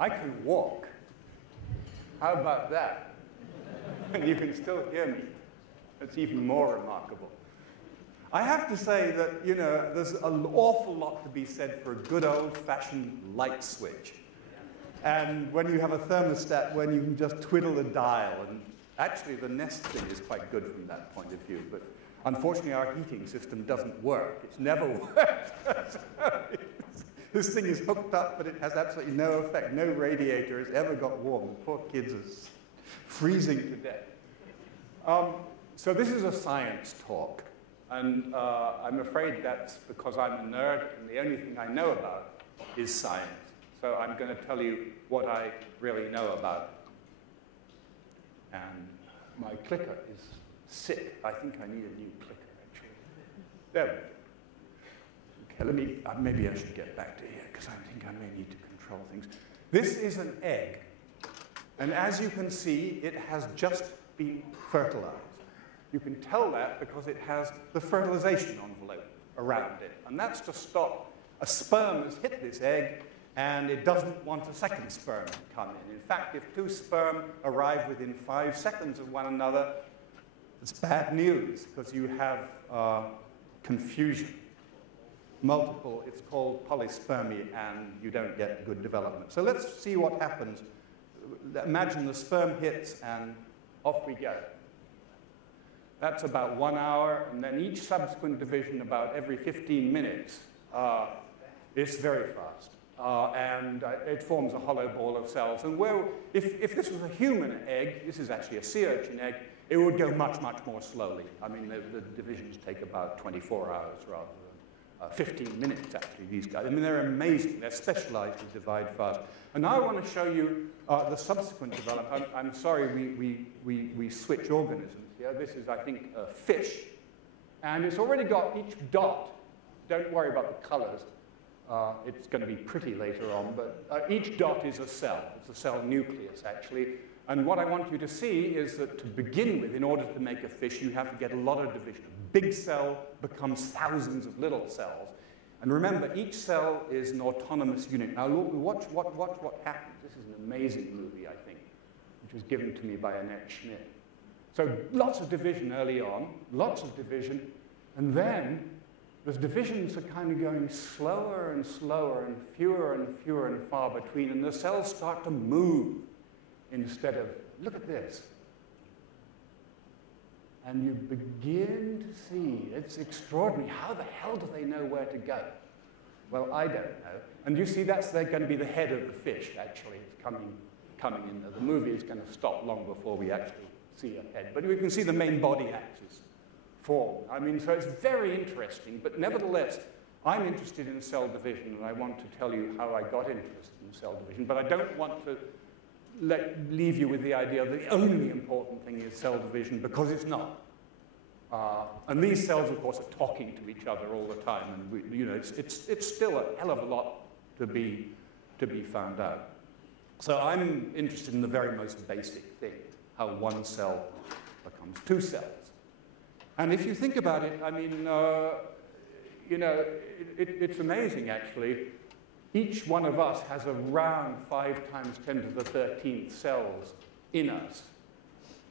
I can walk. How about that? And you can still hear me. That's even more remarkable. I have to say that, you know, there's an awful lot to be said for a good old-fashioned light switch. And when you have a thermostat, when you can just twiddle the dial, and actually the Nest thing is quite good from that point of view, but unfortunately our heating system doesn't work. It's never worked. This thing is hooked up, but it has absolutely no effect. No radiator has ever got warm. Poor kids are freezing to death. So this is a science talk. And I'm afraid that's because I'm a nerd, and the only thing I know about is science. So I'm going to tell you what I really know about. And my clicker is sick. I think I need a new clicker, actually. There we go. Okay, let me, maybe I should get back to here, because I think I may need to control things. This is an egg. And as you can see, it has just been fertilized. You can tell that because it has the fertilization envelope around it. And that's to stop a sperm has hit this egg, and it doesn't want a second sperm to come in. In fact, if two sperm arrive within 5 seconds of one another, it's bad news, because you have confusion. Multiple, it's called polyspermy, and you don't get good development. So let's see what happens. Imagine the sperm hits, and off we go. That's about 1 hour, and then each subsequent division about every 15 minutes. It's very fast. And it forms a hollow ball of cells. And if this was a human egg, this is actually a sea urchin egg, it would go much, much more slowly. I mean, the divisions take about 24 hours rather than 15 minutes, actually, these guys. I mean, they're amazing. They're specialized to divide fast. And now I want to show you the subsequent development. I'm sorry we switch organisms. Yeah, this is, I think, a fish. And it's already got each dot. Don't worry about the colors. It's going to be pretty later on, but each dot is a cell. It's a cell nucleus, actually. And what I want you to see is that to begin with, in order to make a fish, you have to get a lot of division. A big cell becomes thousands of little cells. And remember, each cell is an autonomous unit. Now, watch what happens. This is an amazing movie, I think, which was given to me by Annette Schmidt. So lots of division early on, lots of division, and then the divisions are kind of going slower and slower and fewer and far between, and the cells start to move instead of, look at this. And you begin to see, it's extraordinary. How the hell do they know where to go? Well, I don't know. And you see that's going to be the head of the fish, actually. It's coming in. The movie is going to stop long before we actually see a head. But we can see the main body axis form. I mean, so it's very interesting. But nevertheless, I'm interested in cell division, and I want to tell you how I got interested in cell division. But I don't want to leave you with the idea that the only important thing is cell division, because it's not. And these cells, of course, are talking to each other all the time, and you know, it's still a hell of a lot to be found out. So I'm interested in the very most basic thing, how one cell becomes two cells. And if you think about it, I mean, you know, it's amazing, actually. Each one of us has around 5 times 10 to the 13th cells in us.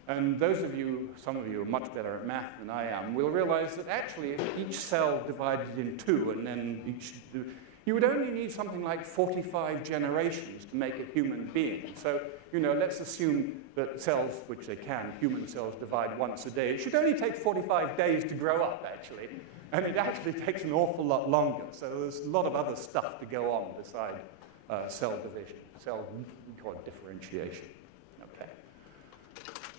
And those of you, some of you are much better at math than I am, will realize that actually if each cell divided in 2 and then you would only need something like 45 generations to make a human being. So, you know, let's assume that cells, which they can, human cells divide once a day. It should only take 45 days to grow up, actually. And it actually takes an awful lot longer. So there's a lot of other stuff to go on beside cell division. We call it differentiation. Okay.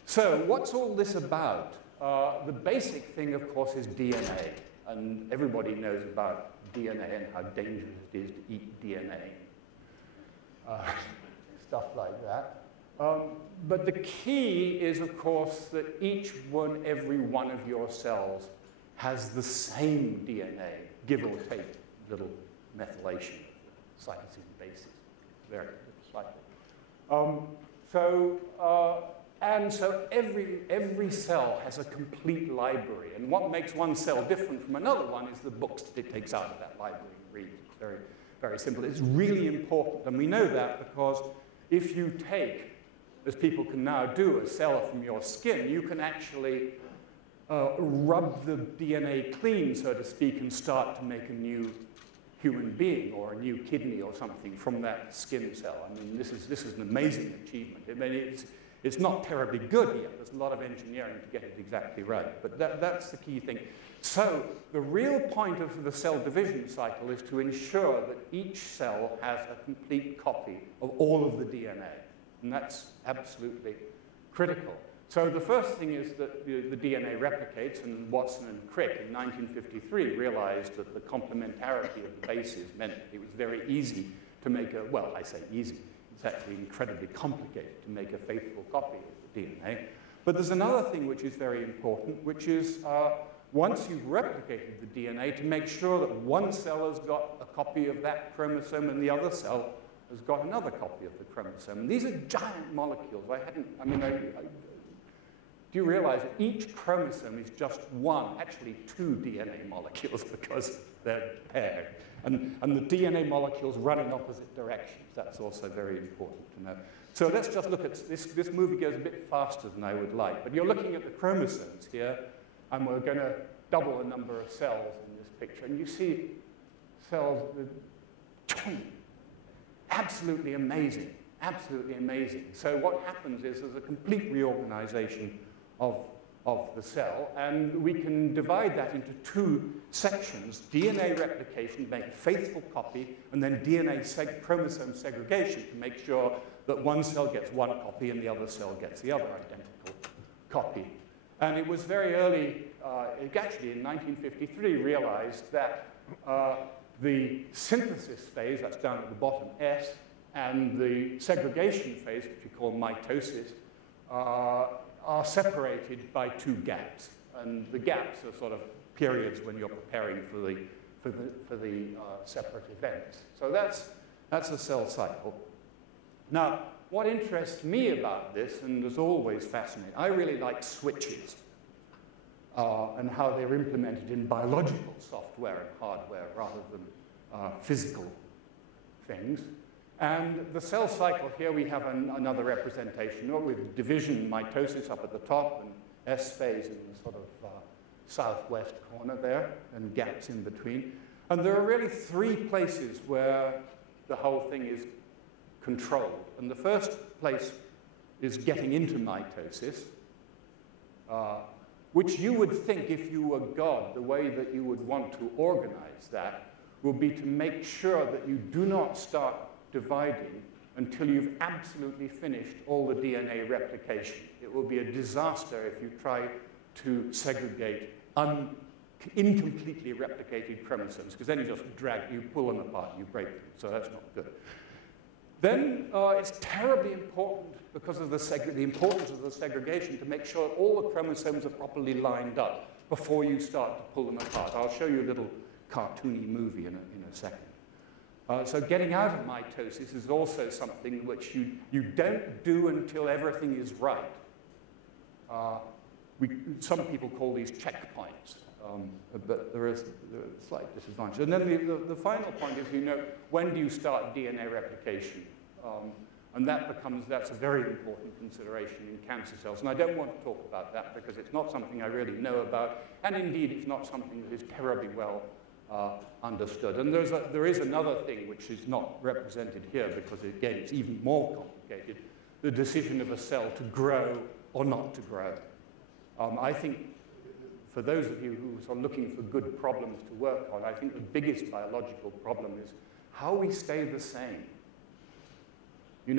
So what's all this about? The basic thing, of course, is DNA. And everybody knows about DNA and how dangerous it is to eat DNA. Stuff like that. But the key is, of course, that every one of your cells has the same DNA, give or take little methylation, cytosine bases, very slightly. And so every cell has a complete library, and what makes one cell different from another one is the books that it takes out of that library and reads. It's very, very simple. It's really important, and we know that because if you take, as people can now do, a cell from your skin, you can actually rub the DNA clean, so to speak, and start to make a new human being or a new kidney or something from that skin cell. I mean, this is an amazing achievement. I mean, it's not terribly good yet. There's a lot of engineering to get it exactly right, but that's the key thing. So the real point of the cell division cycle is to ensure that each cell has a complete copy of all of the DNA, and that's absolutely critical. So the first thing is that the DNA replicates, and Watson and Crick in 1953 realized that the complementarity of the bases meant it was very easy to make a, well, I say easy, it's actually incredibly complicated to make a faithful copy of the DNA. But there's another thing which is very important, which is once you've replicated the DNA, to make sure that one cell has got a copy of that chromosome and the other cell has got another copy of the chromosome. And these are giant molecules. Do you realize that each chromosome is just one, actually two DNA molecules because they're paired? And the DNA molecules run in opposite directions. That's also very important to know. So let's just look at this. This movie goes a bit faster than I would like. But you're looking at the chromosomes here, and we're going to double the number of cells in this picture. And you see cells with absolutely amazing, absolutely amazing. So what happens is there's a complete reorganization of the cell, and we can divide that into two sections: DNA replication to make a faithful copy, and then DNA chromosome segregation to make sure that one cell gets one copy and the other cell gets the other identical copy. And it was very early, actually in 1953, realized that the synthesis phase, that's down at the bottom, S, and the segregation phase, which we call mitosis, are separated by two gaps. And the gaps are sort of periods when you're preparing for the separate events. So that's the cell cycle. Now, what interests me about this, and is always fascinating, I really like switches and how they're implemented in biological software and hardware rather than physical things. And the cell cycle here, we have another representation with division, mitosis up at the top, and S phase in the sort of southwest corner there, and gaps in between. And there are really three places where the whole thing is controlled. And the first place is getting into mitosis, which you would think, if you were God, the way that you would want to organize that would be to make sure that you do not start dividing until you've absolutely finished all the DNA replication. It will be a disaster if you try to segregate incompletely replicated chromosomes, because then you pull them apart, you break them, so that's not good. Then it's terribly important, because of the importance of the segregation, to make sure all the chromosomes are properly lined up before you start to pull them apart. I'll show you a little cartoony movie in a second. So getting out of mitosis is also something which you don't do until everything is right. Some people call these checkpoints, but there is a slight disadvantage. And then the final point is, when do you start DNA replication? And that's a very important consideration in cancer cells. And I don't want to talk about that because it's not something I really know about, and indeed it's not something that is terribly well understood. And there is another thing which is not represented here because, again, it's even more complicated: the decision of a cell to grow or not to grow. I think for those of you who are looking for good problems to work on, I think the biggest biological problem is how we stay the same. When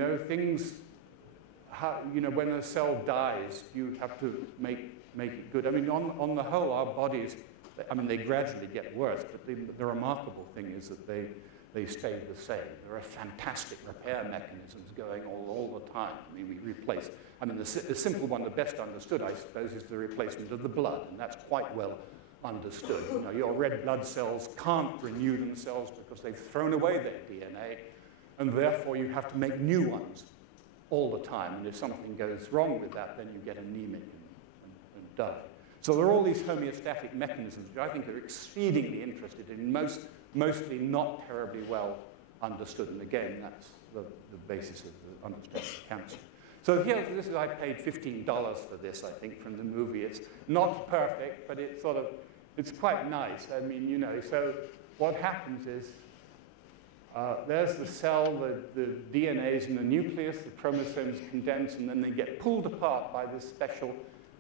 a cell dies, you have to make it good. I mean, on the whole, our bodies, they gradually get worse, but the remarkable thing is that they stay the same. There are fantastic repair mechanisms going all the time. I mean, we replace. The simple one, the best understood, I suppose, is the replacement of the blood, and that's quite well understood. Your red blood cells can't renew themselves because they've thrown away their DNA, and therefore you have to make new ones all the time. And if something goes wrong with that, then you get anemic and die. So there are all these homeostatic mechanisms which I think are exceedingly interested in, mostly not terribly well understood. And again, that's the basis of the understanding of cancer. So here, I paid $15 for this, I think, from the movie. It's not perfect, but it's it's quite nice. I mean, you know, so what happens is, there's the cell, the DNA's in the nucleus, the chromosomes condense, and then they get pulled apart by this special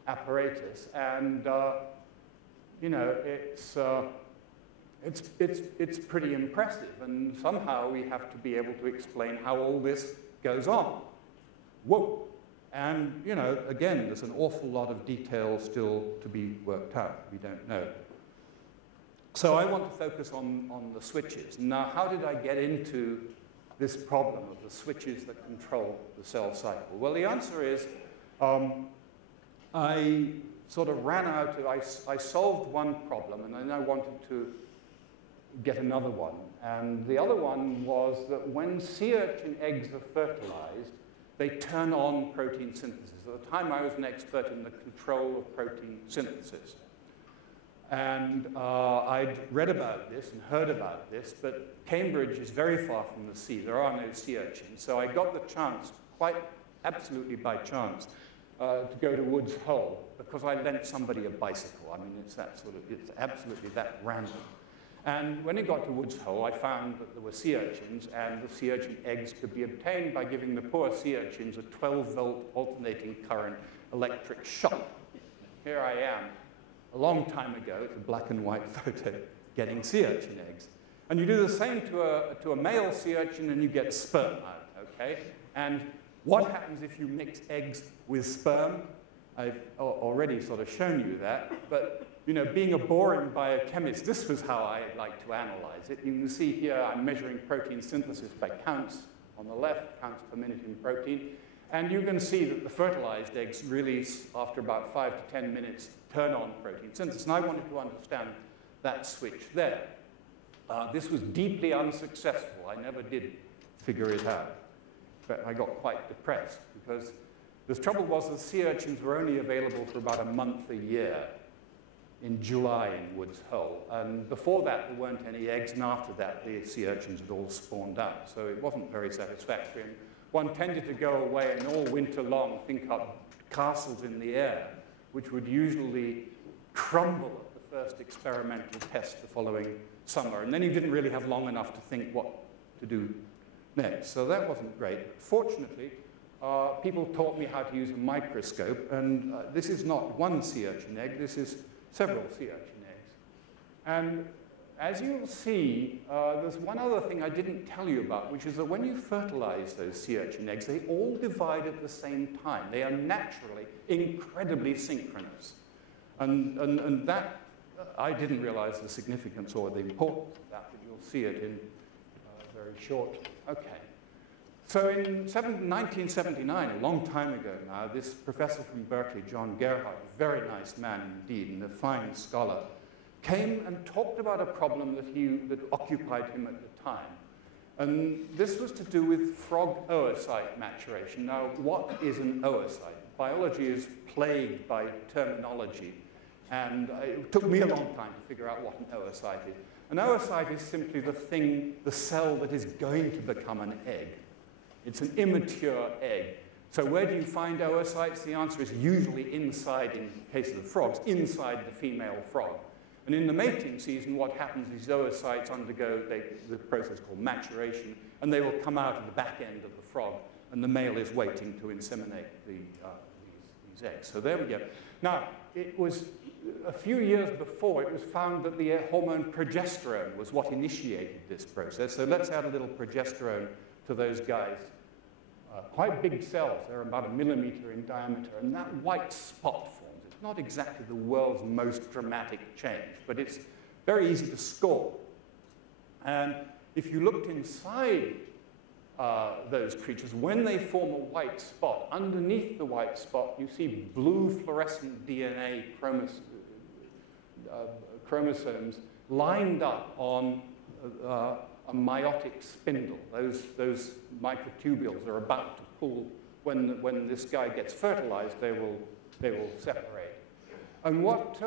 apparatus. And, you know, it's pretty impressive. And somehow we have to be able to explain how all this goes on. Whoa. And, you know, again, there's an awful lot of detail still to be worked out. We don't know. So I want to focus on the switches. Now, how did I get into this problem of the switches that control the cell cycle? Well, the answer is I sort of ran out of, I solved one problem, and then I wanted to get another one. And the other one was that when sea urchin eggs are fertilized, they turn on protein synthesis. At the time, I was an expert in the control of protein synthesis. And I'd read about this and heard about this, but Cambridge is very far from the sea. There are no sea urchins. So I got the chance, quite absolutely by chance, to go to Woods Hole because I lent somebody a bicycle. I mean, it's absolutely that random. And when it got to Woods Hole, I found that there were sea urchins, and the sea urchin eggs could be obtained by giving the poor sea urchins a 12-volt alternating current electric shock. Here I am, a long time ago, it's a black and white photo, getting sea urchin eggs. And you do the same to a male sea urchin, and you get sperm out, okay? And what happens if you mix eggs with sperm? I've already sort of shown you that, but you know, being a boring biochemist, this was how I like to analyze it. You can see here I'm measuring protein synthesis by counts on the left, counts per minute in protein. And you can see that the fertilized eggs really, after about 5 to 10 minutes, turn on protein synthesis. And I wanted to understand that switch there. This was deeply unsuccessful. I never did figure it out. But I got quite depressed because the trouble was the sea urchins were only available for about a month a year in July in Woods Hole. And before that, there weren't any eggs, and after that, the sea urchins had all spawned out. So it wasn't very satisfactory. And one tended to go away and all winter long think up castles in the air, which would usually crumble at the first experimental test the following summer. And then you didn't really have long enough to think what to do next. So that wasn't great. Fortunately, people taught me how to use a microscope. And this is not one sea urchin egg. This is several sea urchin eggs. And as you'll see, there's one other thing I didn't tell you about, which is that when you fertilize those sea urchin eggs, they all divide at the same time. They are naturally incredibly synchronous. And that, I didn't realize the significance or the importance of that, but you'll see it in very short. Okay. So in 1979, a long time ago now, this professor from Berkeley, John Gerhardt, a very nice man indeed and a fine scholar, came and talked about a problem that occupied him at the time. And this was to do with frog oocyte maturation. Now, what is an oocyte? Biology is plagued by terminology, and it took me a long time to figure out what an oocyte is. An oocyte is simply the cell that is going to become an egg. It's an immature egg. So where do you find oocytes? The answer is usually inside, in the case of the frogs, inside the female frog. And in the mating season, what happens is oocytes undergo the process called maturation, and they will come out of the back end of the frog, and the male is waiting to inseminate these eggs. So there we go. Now, it was a few years before, it was found that the hormone progesterone was what initiated this process. So let's add a little progesterone to those guys. Quite big cells, they're about 1 millimeter in diameter, and that white spot forms. It's not exactly the world's most dramatic change, but it's very easy to score. And if you looked inside those creatures, when they form a white spot, underneath the white spot, you see blue fluorescent DNA chromosomes lined up on a meiotic spindle. Those microtubules are about to pull. When this guy gets fertilized, they will separate. And what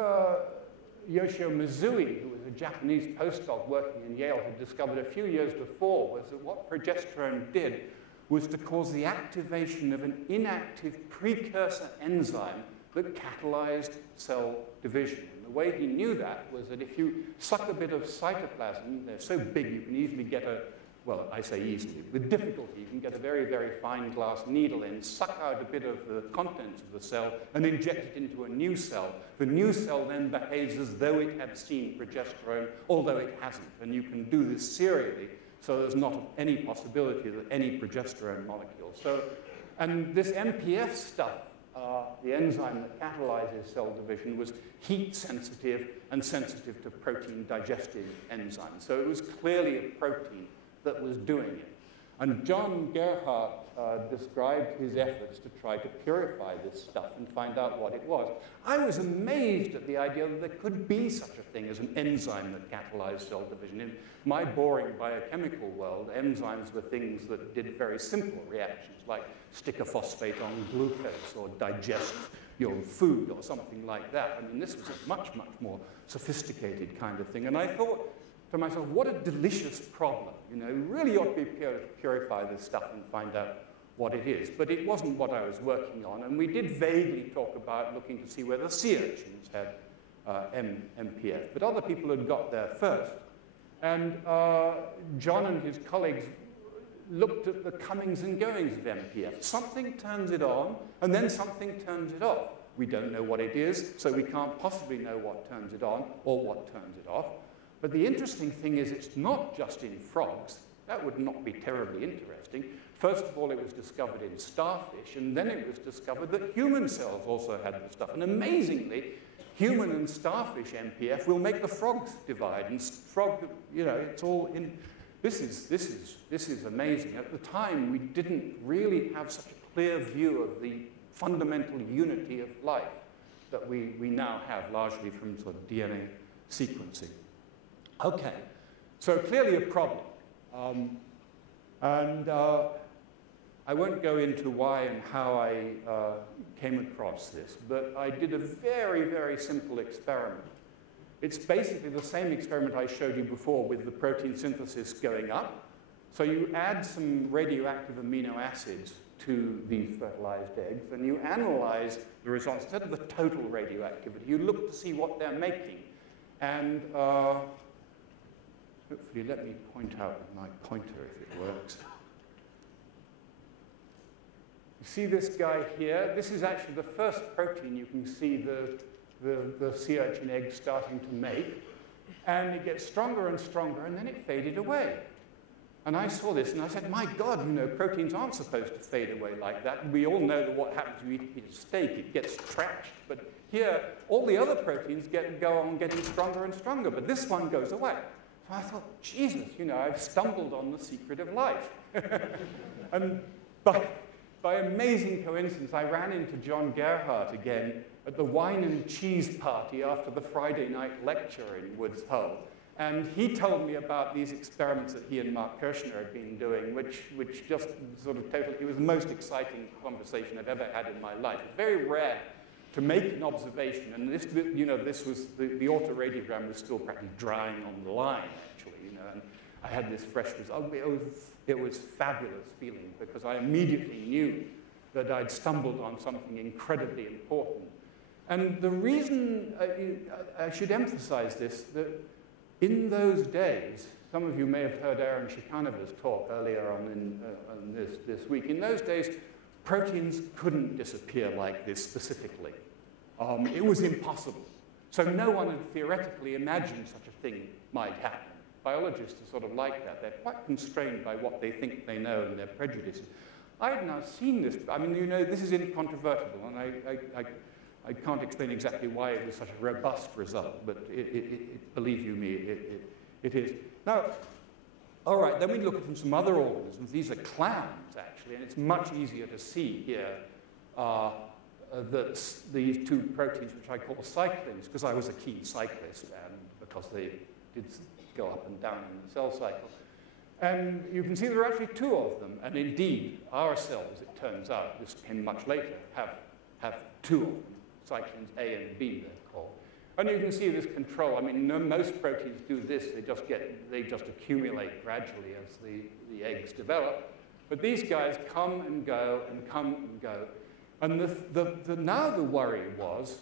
Yoshio Mizui, who was a Japanese postdoc working in Yale, had discovered a few years before was that what progesterone did was to cause the activation of an inactive precursor enzyme that catalyzed cell division. And the way he knew that was that if you suck a bit of cytoplasm, they're so big you can easily get a, well, I say easily, with difficulty, you can get a very, very fine glass needle in, suck out a bit of the contents of the cell, and inject it into a new cell. The new cell then behaves as though it had seen progesterone, although it hasn't. And you can do this serially, so there's not any possibility that any progesterone molecule. So, and this MPF stuff, the enzyme that catalyzes cell division, was heat sensitive and sensitive to protein digestive enzymes. So it was clearly a protein that was doing it. And John Gerhardt described his efforts to try to purify this stuff and find out what it was. I was amazed at the idea that there could be such a thing as an enzyme that catalyzed cell division. In my boring biochemical world, enzymes were things that did very simple reactions, like stick a phosphate on glucose or digest your food or something like that. I mean, this was a much, much more sophisticated kind of thing. And I thought to myself, what a delicious problem. You know, really ought to be purify this stuff and find out what it is. But it wasn't what I was working on. And we did vaguely talk about looking to see whether sea urchins had MPF. But other people had got there first. And John and his colleagues looked at the comings and goings of MPF. Something turns it on, and then something turns it off. We don't know what it is, so we can't possibly know what turns it on or what turns it off. But the interesting thing is it's not just in frogs. That would not be terribly interesting. First of all, it was discovered in starfish, and then it was discovered that human cells also had the stuff. And amazingly, human and starfish MPF will make the frogs divide. And frog, you know, it's all in. This is amazing. At the time, we didn't really have such a clear view of the fundamental unity of life that we now have, largely from sort of DNA sequencing. Okay, so clearly a problem. I won't go into why and how I came across this, but I did a very, very simple experiment. It's basically the same experiment I showed you before with the protein synthesis going up. So you add some radioactive amino acids to these fertilized eggs, and you analyze the results. Instead of the total radioactivity, you look to see what they're making. And hopefully, let me point out with my pointer if it works. You see this guy here? This is actually the first protein you can see the sea urchin egg starting to make. And it gets stronger and stronger, and then it faded away. And I saw this, and I said, my God, you know, proteins aren't supposed to fade away like that. We all know that what happens when you eat a steak, it gets trashed. But here, all the other proteins go on getting stronger and stronger, but this one goes away. So I thought, Jesus, you know, I've stumbled on the secret of life. And by amazing coincidence, I ran into John Gerhardt again at the wine and cheese party after the Friday night lecture in Woods Hole. And he told me about these experiments that he and Mark Kirshner had been doing, which just sort of totally, it was the most exciting conversation I've ever had in my life. It's very rare to make an observation, and this, you know, this was, the autoradiogram was still practically drying on the line, actually, you know, and I had this fresh result. It was fabulous feeling, because I immediately knew that I'd stumbled on something incredibly important. And the reason I should emphasize this, that in those days, some of you may have heard Aaron Shikanova's talk earlier on this week. In those days, proteins couldn't disappear like this specifically. It was impossible. So no one had theoretically imagined such a thing might happen. Biologists are sort of like that. They're quite constrained by what they think they know and their prejudices. I had now seen this. I mean, you know, this is incontrovertible, and I can't explain exactly why it was such a robust result, but believe you me, it is. Now, all right, then we look at some other organisms. These are clams, actually, and it's much easier to see here that these two proteins, which I call cyclins, because I was a keen cyclist, and because they did go up and down in the cell cycle. And you can see there are actually two of them, and indeed, our cells, it turns out, this came much later, have two of them. Cyclins A and B, they're called. And you can see this control. I mean, most proteins do this. They just accumulate gradually as the eggs develop. But these guys come and go and come and go. And now the worry was,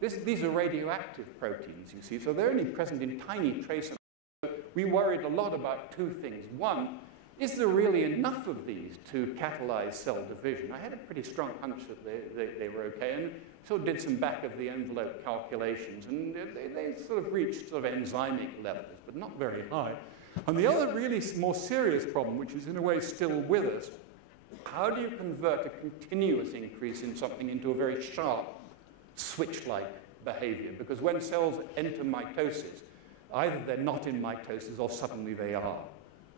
these are radioactive proteins, you see, so they're only present in tiny trace amounts. We worried a lot about two things. One, is there really enough of these to catalyze cell division? I had a pretty strong hunch that they were okay, and sort of did some back-of-the-envelope calculations, and they sort of reached sort of enzymic levels, but not very high. And the other really more serious problem, which is in a way still with us, how do you convert a continuous increase in something into a very sharp, switch-like behavior? Because when cells enter mitosis, either they're not in mitosis or suddenly they are.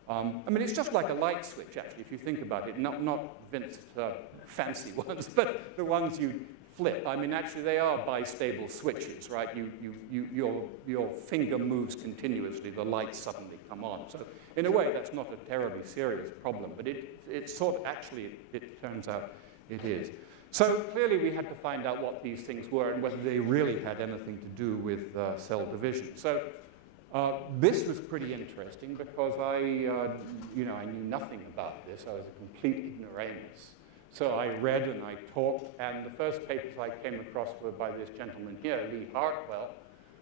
I mean, it's just like a light switch, actually, if you think about it. Not Vince's fancy ones, but the ones you flip. I mean, actually, they are bistable switches, right? Your finger moves continuously, the lights suddenly come on. So in a way, that's not a terribly serious problem, but it turns out it is. So clearly, we had to find out what these things were and whether they really had anything to do with cell division. So this was pretty interesting because I knew nothing about this. I was a complete ignoramus. So I read and I talked, and the first papers I came across were by this gentleman here, Lee Hartwell,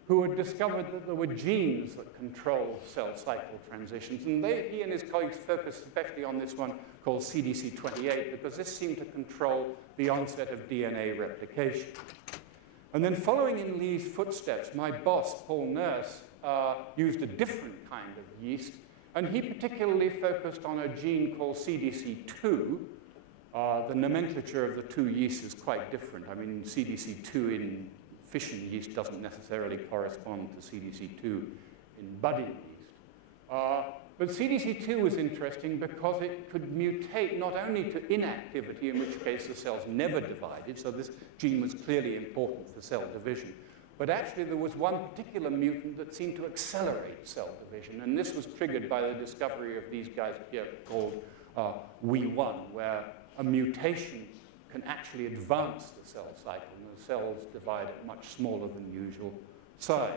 who had discovered that there were genes that control cell cycle transitions. And he and his colleagues focused especially on this one called CDC28, because this seemed to control the onset of DNA replication. And then following in Lee's footsteps, my boss, Paul Nurse, used a different kind of yeast, and he particularly focused on a gene called CDC2. The nomenclature of the two yeasts is quite different. I mean, CDC2 in fission yeast doesn't necessarily correspond to CDC2 in budding yeast. But CDC2 was interesting because it could mutate not only to inactivity, in which case the cells never divided, so this gene was clearly important for cell division, but actually there was one particular mutant that seemed to accelerate cell division, and this was triggered by the discovery of these guys here called WEE1, where a mutation can actually advance the cell cycle, and the cells divide at much smaller than usual size.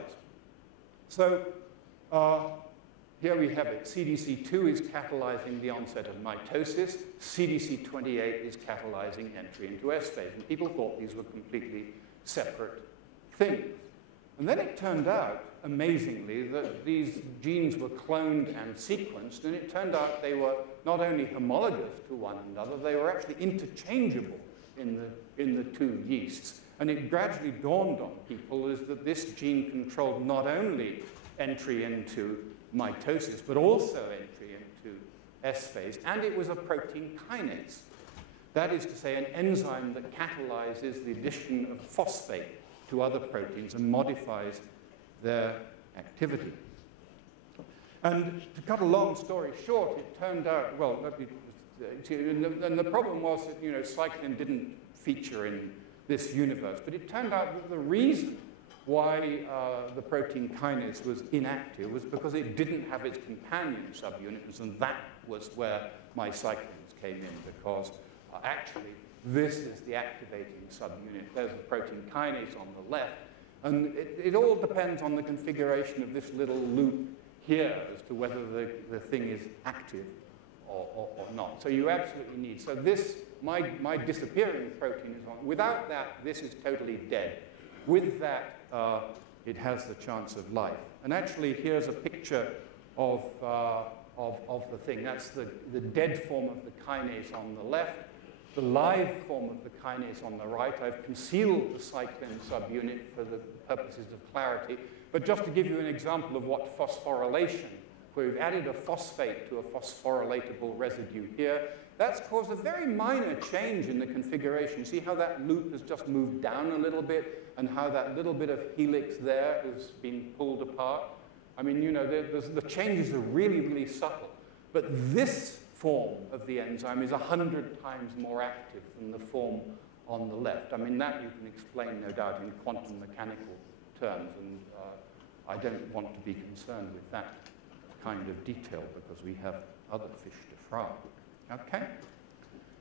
So here we have it. CDC2 is catalyzing the onset of mitosis. CDC28 is catalyzing entry into S phase. And people thought these were completely separate things. And then it turned out, amazingly, that these genes were cloned and sequenced, and it turned out they were not only homologous to one another, they were actually interchangeable in the two yeasts. And it gradually dawned on people is that this gene controlled not only entry into mitosis, but also entry into S phase, and it was a protein kinase. That is to say, an enzyme that catalyzes the addition of phosphate to other proteins and modifies their activity. And to cut a long story short, it turned out, well, and the problem was that, cyclin didn't feature in this universe, but it turned out that the reason why the protein kinase was inactive was because it didn't have its companion subunits, and that was where my cyclins came in, because actually this is the activating subunit. There's the protein kinase on the left, and it all depends on the configuration of this little loop here as to whether the thing is active or not. So you absolutely need. So this, my disappearing protein is on. Without that, this is totally dead. With that, it has the chance of life. And actually, here's a picture of the thing. That's the dead form of the kinase on the left, the live form of the kinase on the right. I've concealed the cyclin subunit for the purposes of clarity. But just to give you an example of what phosphorylation, where we've added a phosphate to a phosphorylatable residue here, that's caused a very minor change in the configuration. See how that loop has just moved down a little bit, and how that little bit of helix there has been pulled apart? I mean, the changes are really, really subtle. But this form of the enzyme is 100 times more active than the form on the left. I mean, that you can explain, no doubt, in quantum mechanical terms, and I don't want to be concerned with that kind of detail because we have other fish to fry. Okay?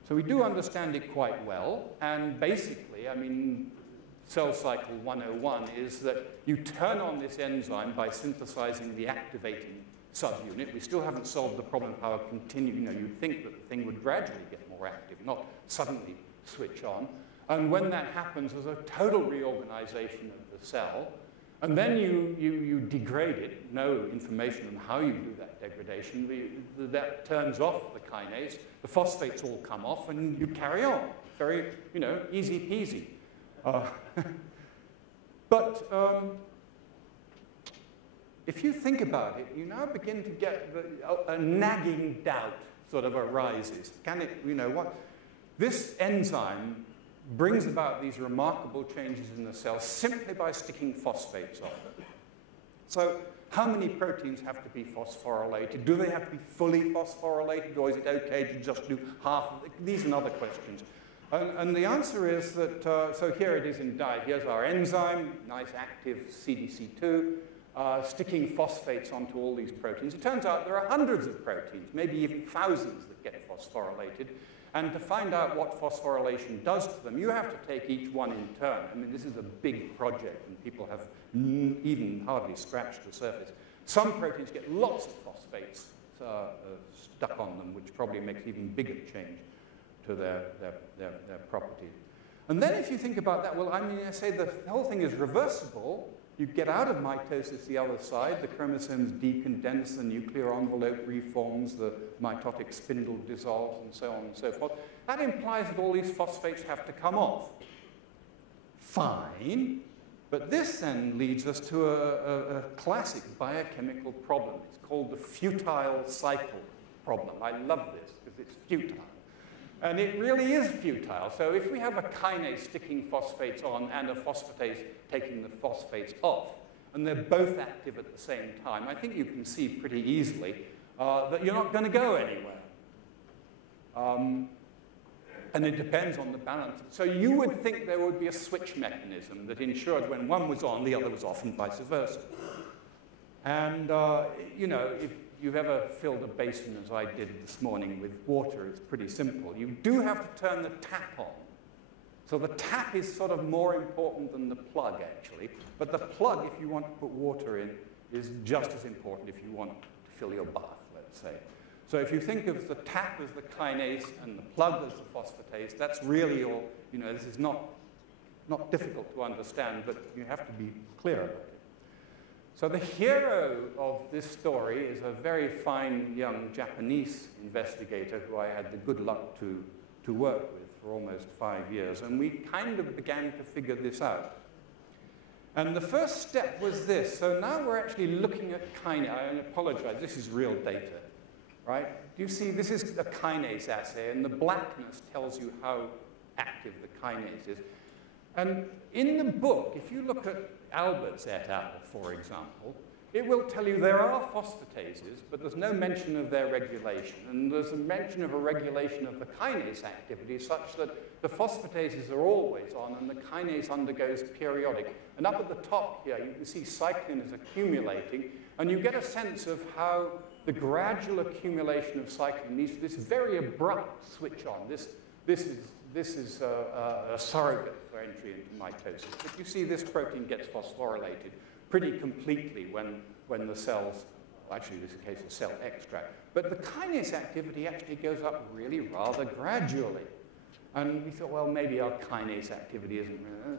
So we do understand it quite well, and basically, I mean, cell cycle 101 is that you turn on this enzyme by synthesizing the activating subunit. We still haven't solved the problem of how it continues. You know, you'd think that the thing would gradually get more active, not suddenly switch on. And when that happens, there's a total reorganization of the cell. And then you degrade it, no information on how you do that degradation. That turns off the kinase, the phosphates all come off, and you carry on. Very, you know, easy peasy. But if you think about it, you now begin to get a nagging doubt sort of arises. Can it, you know, what? This enzyme brings about these remarkable changes in the cell simply by sticking phosphates on it. So how many proteins have to be phosphorylated? Do they have to be fully phosphorylated, or is it okay to just do half of it? These and other questions. And the answer is that, so here it is in dye. Here's our enzyme, nice active CDC2, sticking phosphates onto all these proteins. It turns out there are hundreds of proteins, maybe even thousands that get phosphorylated. And to find out what phosphorylation does to them, you have to take each one in turn. I mean, this is a big project, and people have even hardly scratched the surface. Some proteins get lots of phosphates stuck on them, which probably makes even bigger change to their properties. And then if you think about that, well, I mean, I say the whole thing is reversible. You get out of mitosis the other side, the chromosomes decondense, the nuclear envelope reforms, the mitotic spindle dissolves, and so on and so forth. That implies that all these phosphates have to come off. Fine, but this then leads us to a classic biochemical problem. It's called the futile cycle problem. I love this because it's futile. And it really is futile. So if we have a kinase sticking phosphates on and a phosphatase taking the phosphates off, and they're both active at the same time, I think you can see pretty easily that you're not going to go anywhere. And it depends on the balance. So you would think there would be a switch mechanism that ensured when one was on, the other was off, and vice versa. And, you know, if you've ever filled a basin, as I did this morning, with water, it's pretty simple. You do have to turn the tap on. So the tap is sort of more important than the plug, actually. But the plug, if you want to put water in, is just as important if you want to fill your bath, let's say. So if you think of the tap as the kinase and the plug as the phosphatase, that's really all, you know, this is not difficult to understand, but you have to be clear about it. So the hero of this story is a very fine young Japanese investigator who I had the good luck to work with for almost 5 years. And we kind of began to figure this out. And the first step was this. So now we're actually looking at kinase. I apologize, this is real data, right? Do you see, this is a kinase assay, and the blackness tells you how active the kinase is. And in the book, if you look at Alberts et al., for example, it will tell you there are phosphatases, but there's no mention of their regulation. And there's a mention of a regulation of the kinase activity such that the phosphatases are always on and the kinase undergoes periodic. And up at the top here, you can see cyclin is accumulating, and you get a sense of how the gradual accumulation of cyclin leads to this very abrupt switch on. This is a surrogate for entry into mitosis. But you see this protein gets phosphorylated pretty completely when the cells, well, actually in this case a cell extract. But the kinase activity actually goes up really rather gradually. And we thought, well, maybe our kinase activity isn't really...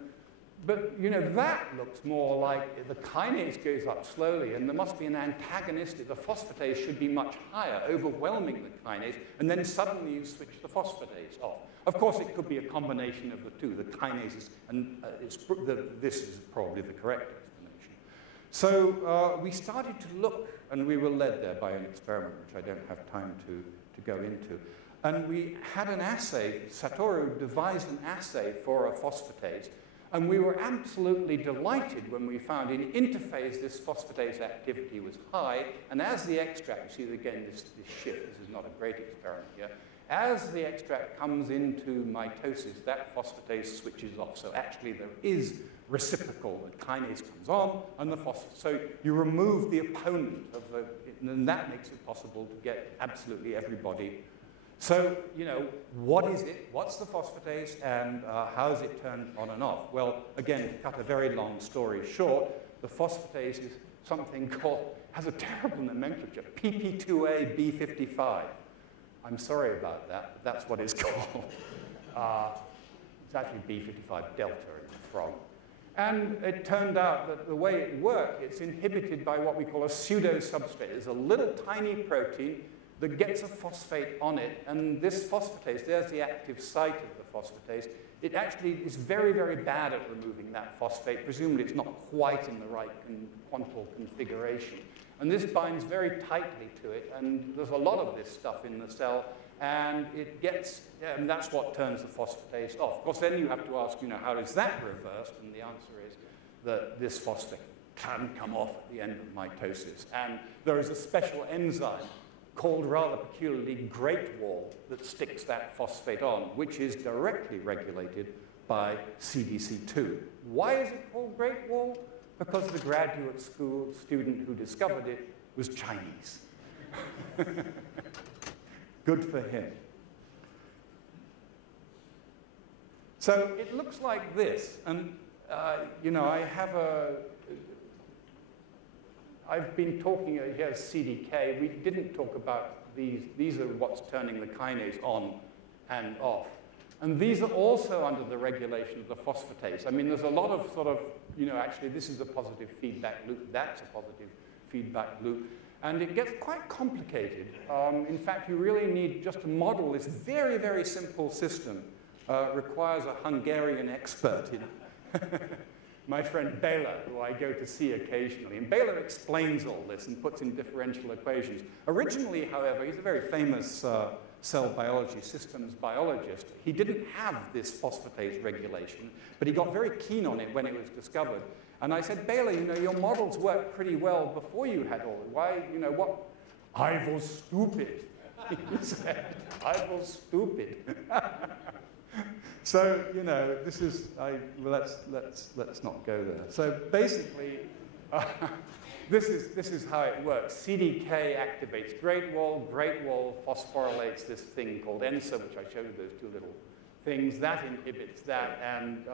But, you know, that looks more like the kinase goes up slowly, and there must be an antagonistic. The phosphatase should be much higher, overwhelming the kinase, and then suddenly you switch the phosphatase off. Of course, it could be a combination of the two, the kinases, and this is probably the correct explanation. So we started to look, and we were led there by an experiment, which I don't have time to go into. And we had an assay. Satoru devised an assay for a phosphatase. And we were absolutely delighted when we found in interphase this phosphatase activity was high. And as the extract, you see again this shift, this is not a great experiment here. As the extract comes into mitosis, that phosphatase switches off. So actually there is reciprocal, the kinase comes on, and the phosphatase. So you remove the opponent of the, and that makes it possible to get absolutely everybody So, you know, what is it? What's the phosphatase, and how is it turned on and off? Well, again, to cut a very long story short, the phosphatase is something called, has a terrible nomenclature, PP2A-B55. I'm sorry about that, but that's what it's called. It's actually B55 delta in the frog. And it turned out that the way it worked, it's inhibited by what we call a pseudo-substrate. There's a little tiny protein that gets a phosphate on it, and this phosphatase, there's the active site of the phosphatase, it actually is very, very bad at removing that phosphate. Presumably it's not quite in the right quantal configuration. And this binds very tightly to it, and there's a lot of this stuff in the cell, and it gets, and that's what turns the phosphatase off. Of course, then you have to ask, you know, how is that reversed? And the answer is that this phosphate can come off at the end of mitosis. And there is a special enzyme called rather peculiarly Great Wall that sticks that phosphate on, which is directly regulated by CDC2. Why is it called Great Wall? Because the graduate school student who discovered it was Chinese. Good for him. So it looks like this, and you know, I've been talking, here's CDK. We didn't talk about these. These are what's turning the kinase on and off. And these are also under the regulation of the phosphatase. I mean, there's a lot of sort of, you know, actually this is a positive feedback loop, that's a positive feedback loop. And it gets quite complicated. In fact, you really need just to model this very, very simple system. Requires a Hungarian expert in my friend Bela, who I go to see occasionally. And Bela explains all this and puts in differential equations. Originally, however, he's a very famous cell biology, systems biologist. He didn't have this phosphatase regulation, but he got very keen on it when it was discovered. And I said, Bela, you know, your models worked pretty well before you had all. Why, you know, what? I was stupid, he said. I was stupid. So, you know, this is, let's not go there. So basically, this is how it works. CDK activates Great Wall phosphorylates this thing called ENSA, which I showed you, those two little things. That inhibits that, and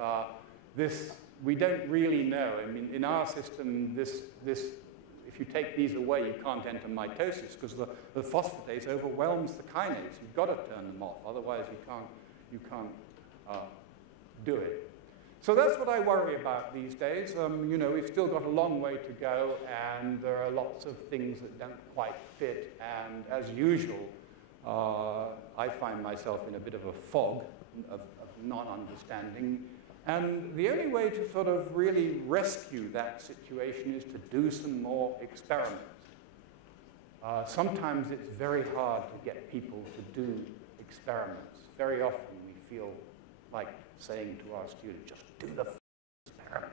this, we don't really know. I mean, in our system, if you take these away, you can't enter mitosis, because the phosphatase overwhelms the kinase. You've got to turn them off, otherwise you can't do it. So that's what I worry about these days. You know, we've still got a long way to go, and there are lots of things that don't quite fit. And as usual, I find myself in a bit of a fog of non-understanding. And the only way to sort of really rescue that situation is to do some more experiments. Sometimes it's very hard to get people to do experiments. Very often we feel like saying to our students, just do the experiment.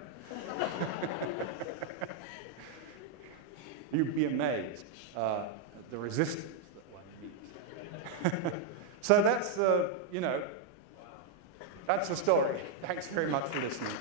You'd be amazed at the resistance that one meets. So that's, you know, that's the story. Thanks very much for listening.